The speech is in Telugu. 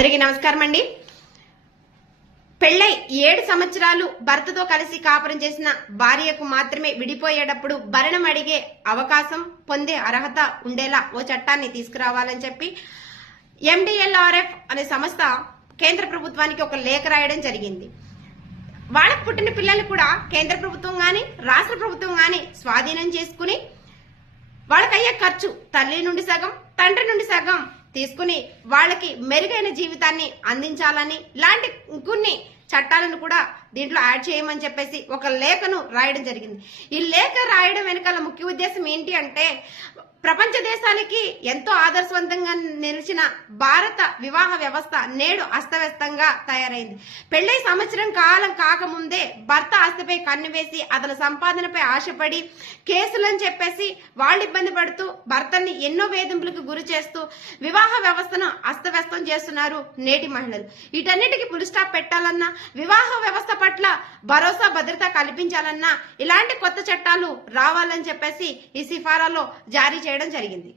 అందరికీ నమస్కారం అండి. పెళ్ళై 7 సంవత్సరాలు భర్తతో కలిసి కాపురం చేసిన భార్యకు మాత్రమే విడిపోయేటప్పుడు భరణం అడిగే అవకాశం పొందే అర్హత ఉండేలా ఓ చట్టాన్ని తీసుకురావాలని చెప్పి MDLRF అనే సంస్థ కేంద్ర ప్రభుత్వానికి ఒక లేఖ రాయడం జరిగింది. వాళ్ళకు పుట్టిన పిల్లలు కూడా కేంద్ర ప్రభుత్వం గాని రాష్ట్ర ప్రభుత్వం గాని స్వాధీనం చేసుకుని వాళ్ళకయ్యే ఖర్చు తల్లి నుండి సగం తండ్రి నుండి సగం తీసుకుని వాళ్ళకి మెరుగైన జీవితాన్ని అందించాలని ఇలాంటి కొన్ని చట్టాలను కూడా దీంట్లో యాడ్ చేయమని చెప్పేసి ఒక లేఖను రాయడం జరిగింది. ఈ లేఖ రాయడం వెనకాల ముఖ్య ఉద్దేశం ఏంటి అంటే, ప్రపంచ దేశాలకి ఎంతో ఆదర్శవంతంగా నిలిచిన భారత వివాహ వ్యవస్థ నేడు అస్తవ్యస్తంగా తయారైంది. పెళ్లి సంవత్సరం కాలం కాకముందే భర్త ఆస్తిపై కన్నువేసి అతని సంపాదనపై ఆశపడి కేసులని చెప్పేసి వాళ్ళు ఇబ్బంది పడుతూ భర్తని ఎన్నో వేధింపులకు గురి చేస్తూ వివాహ వ్యవస్థను అస్తవ్యస్తం చేస్తున్నారు నేటి మహిళలు. వీటన్నిటికీ ఫుల్ స్టాప్ పెట్టాలన్నా, వివాహ వ్యవస్థ పట్ల భరోసా భద్రత కల్పించాలన్నా ఇలాంటి కొత్త చట్టాలు రావాలని చెప్పేసి ఈ సిఫారాలో జారీ చేయడం జరిగింది.